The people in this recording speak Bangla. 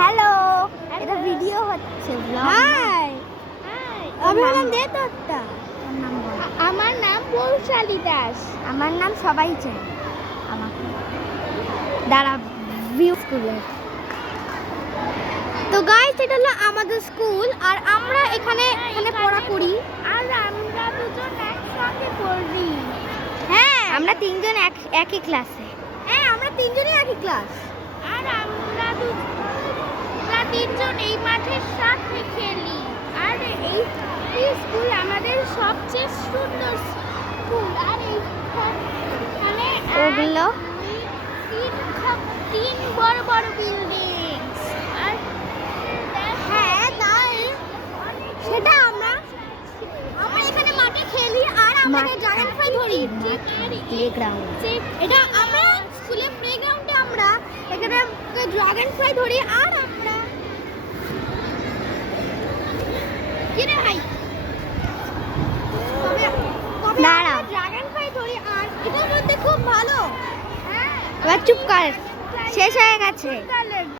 হ্যালো, এটা ভিডিও হচ্ছে ব্লগ। হাই, আমি নাম দে তোরটা। আমার নাম বৈশালী দাস। আমার নাম সবাই চেনে আমাকে। দাঁড়া, ভিউ স্কুলের। তো গাইস, এটা হলো আমাদের স্কুল আর আমরা এখানে পড়া করি। আর আমরা দুজন একসাথে পড়ি। হ্যাঁ, আমরা তিনজন একই ক্লাসে। হ্যাঁ, আমরা তিনজনই একই ক্লাস। আর আমরা তিনজন এই মাঠের সাথে খেলি। আর এই স্কুল আমাদের সবচেয়ে সুন্দর স্কুল। আর এইখানে ওগুলো তিন বড় বড় বিল্ডিং। আর হ্যাঁ, তাই সেটা আমরা এখানে মাঠে খেলি আর আমাদের ড্রাগন ফ্লাই ধরি। প্লেগ্রাউন্ড, এটা আমরা স্কুলে প্লেগ্রাউন্ডে আমরা এখানে ড্রাগন ফ্লাই ধরি। আর আমরা কি রে ভাই, দাঁড়া, ড্রাগন ফ্লাই ধরি। আর এটার মধ্যে খুব ভালো। হ্যাঁ, এবার চুপ কর, শেষ হয়ে গেছে।